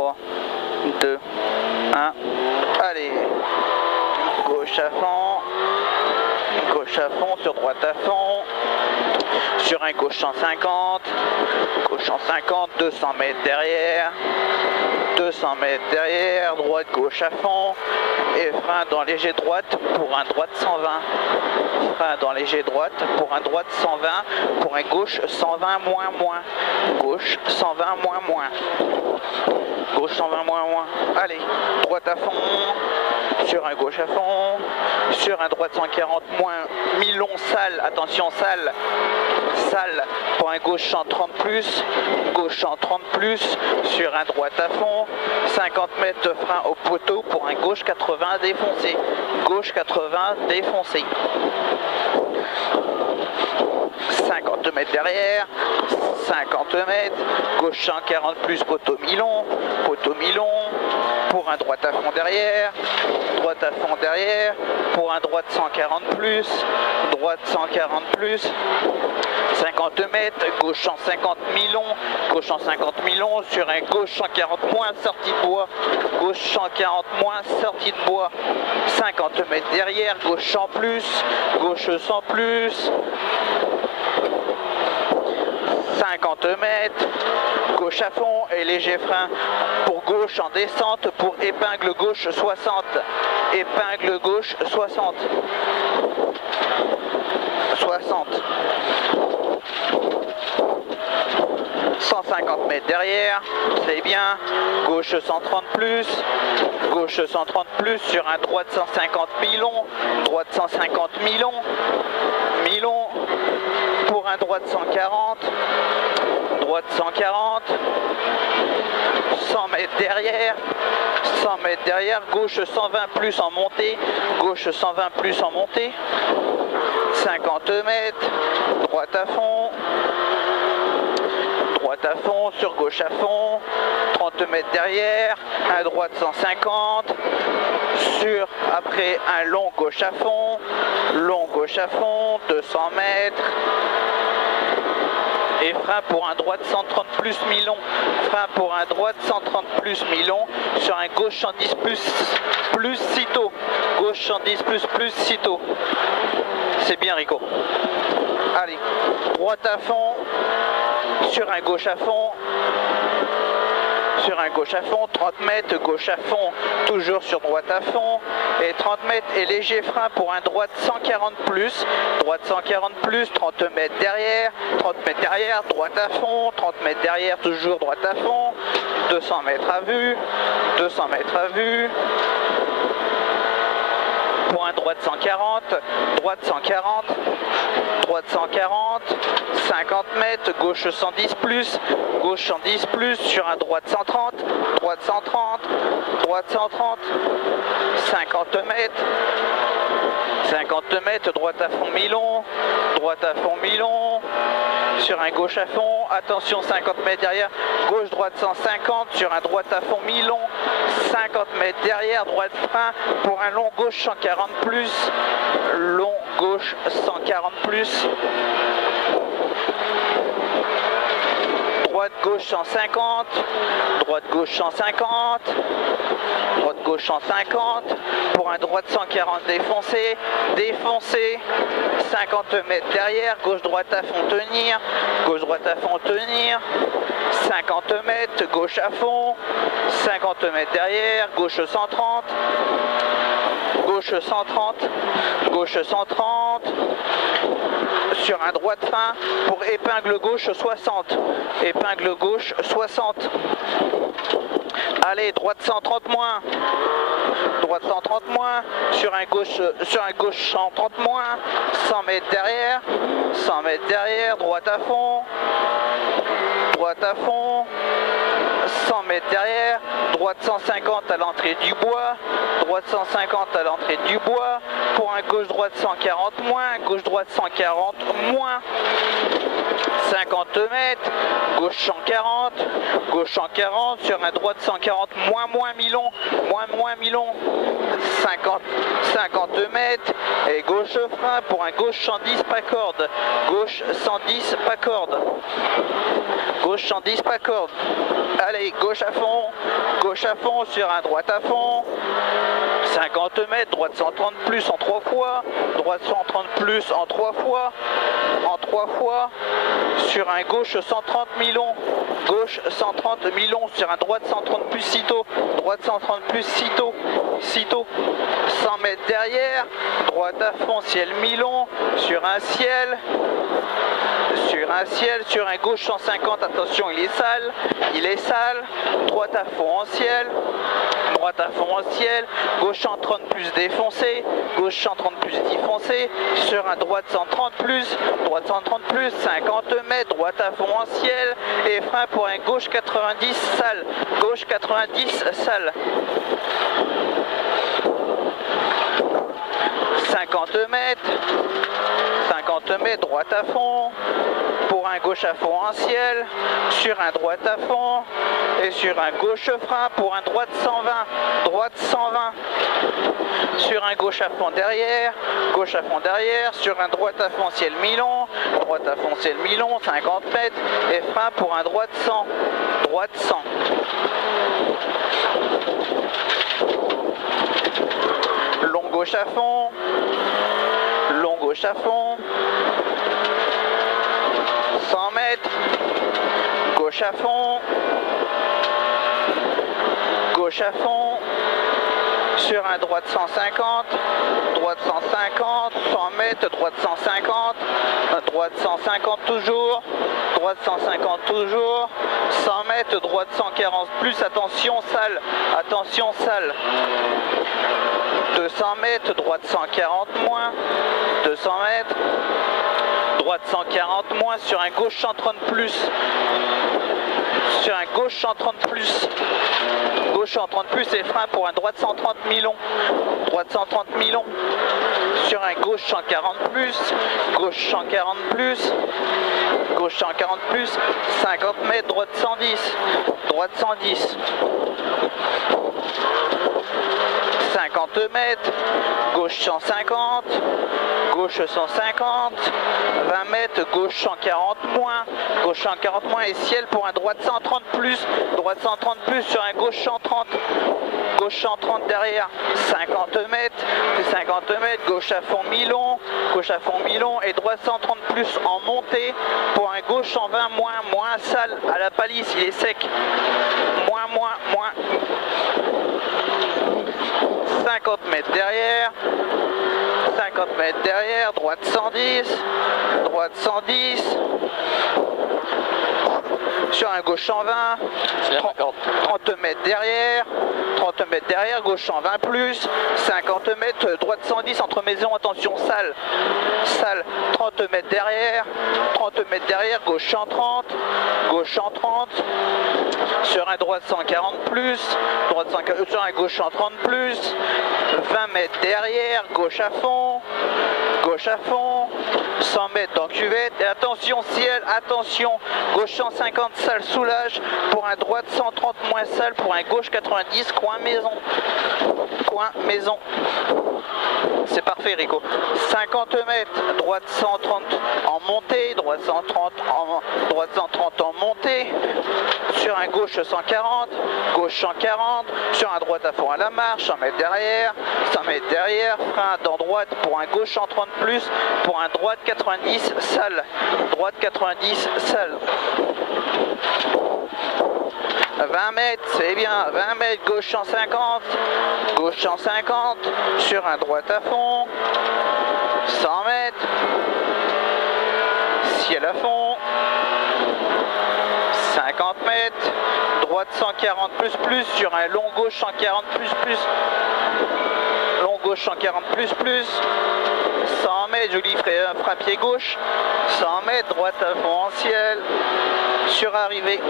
3, 2, 1. Allez, gauche à fond, sur droite à fond, sur un gauche 150, 200 mètres derrière, 200 mètres derrière, droite gauche à fond, et frein dans léger droite pour un droite 120. Frein dans léger droite pour un droite 120, pour un gauche 120 moins moins. Gauche 120 moins moins. Gauche 120 moins moins. Allez, droite à fond, sur un gauche à fond, sur un droite 140 moins, mi-long sale, attention sale, pour un gauche 130 plus, gauche 130 plus, sur un droite à fond, 50 mètres de frein au poteau pour un gauche 80 défoncé, gauche 80 défoncé. 50 mètres derrière, 50 mètres, gauche 140 plus, poteau mi-long, pour un droite à fond derrière, pour un droite 140 plus, droite 140 plus, 50 mètres, gauche 150 mi-long, sur un gauche 140 moins, sortie de bois, gauche 140 moins, sortie de bois, 50 mètres derrière, gauche 100 plus, gauche 100 plus, 50 mètres, gauche à fond et léger frein pour gauche en descente pour épingle gauche 60, épingle gauche 60, 150 mètres derrière, c'est bien, gauche 130 plus, sur un droite 150 mi-long, mi-long, pour un droite 140, 100 mètres derrière, gauche 120 plus en montée, 50 mètres, droite à fond, sur gauche à fond, 30 mètres derrière, un droite 150, sur après un long gauche à fond, 200 mètres, et frein pour un droite 130 plus mi-long, sur un gauche 110 plus sitôt, gauche 110 plus sitôt. C'est bien Rico. Allez, droite à fond, sur un gauche à fond, 30 mètres, gauche à fond, toujours sur droite à fond, et 30 mètres et léger frein pour un droite 140 plus, 30 mètres derrière, droite à fond, 30 mètres derrière, toujours droite à fond, 200 mètres à vue, pour un droite 140, 50 mètres, gauche 110 plus, sur un droite 130, 50 mètres, droite à fond mi-long, sur un gauche à fond, attention 50 mètres derrière, gauche droite 150, sur un droite à fond mi-long, 50 mètres derrière, droite frein, pour un long gauche 140 plus, droite gauche 150, pour un droite 140 défoncé, 50 mètres derrière, gauche droite à fond tenir, 50 mètres, gauche à fond, 50 mètres derrière, gauche 130, sur un droite fin pour épingle gauche 60, allez, droite 130 moins, sur un gauche 130 moins, 100 mètres derrière, droite à fond, 100 mètres derrière, droite 150 à l'entrée du bois, pour un gauche droite 140 moins, 50 mètres, gauche 140, sur un droite 140 moins mi-long, 50 mètres, et gauche frein pour un gauche 110 pas corde, gauche 110 pas corde, allez, démarrer, gauche à fond sur un droite à fond, 50 mètres, droite 130 plus en 3 fois, droite 130 plus en 3 fois, sur un gauche 130 mi-long, gauche 130 mi-long, sur un droite 130 plus sitôt, droite 130 plus sitôt, 100 mètres derrière, droite à fond, ciel mi-long, sur un ciel, sur un gauche 150, attention il est sale, droite à fond en ciel, gauche 130 plus défoncé, gauche 130 plus défoncé, sur un droite 130 plus, 50 mètres, droite à fond en ciel, et frein pour un gauche 90 sale, gauche 90 sale. 50 mètres, droite à fond, pour un gauche à fond en ciel, sur un droite à fond, et sur un gauche frein pour un droite 120, sur un gauche à fond derrière, sur un droite à fond ciel mi-long, 50 mètres, et frein pour un droite 100, long gauche à fond, 100 mètres, gauche à fond, sur un droite 150, 100 mètres, droite 150 toujours, 100 mètres, droite 140 plus, attention sale, 200 mètres, droite 140 moins, 200 mètres, droite 140 moins, sur un gauche 130 plus, et frein pour un droite 130 mi-long, sur un gauche 140 plus, 50 mètres, droite 110, 50 mètres, gauche 150, 20 mètres, gauche 140 moins, et ciel pour un droite 130 plus, sur un gauche 130, derrière, 50 mètres, gauche à fond mi-long, et droite 130 plus en montée, pour un gauche 120 moins sale, à la palisse, il est sec, moins, 50 mètres derrière, droite 110, sur un gauche 120, 30 mètres derrière, gauche 120 plus, 50 mètres, droite 110 entre maisons, attention sale, 30 mètres derrière, gauche 130, sur un droite 140 plus, sur un gauche 130 plus, 20 mètres derrière, gauche à fond, 100 mètres dans cuvette, et attention ciel, gauche 150 sale soulage, pour un droite 130 moins sale, pour un gauche 90 coin maison, c'est parfait Rico, 50 mètres, droite 130 en montée, droite 130 en montée, sur un gauche 140, sur un droite à fond à la marche, 100 mètres derrière, frein dans droite pour un gauche 130 plus, pour un droite 90 sale, 20 mètres, c'est bien, 20 mètres, gauche 150, sur un droite à fond, 100 mètres, ciel à fond, 50 mètres, droite 140 plus, sur un long gauche 140 plus, long gauche 140 plus, 100 mètres, joli frein pied gauche, 100 mètres, droite à fond en ciel, sur arrivée.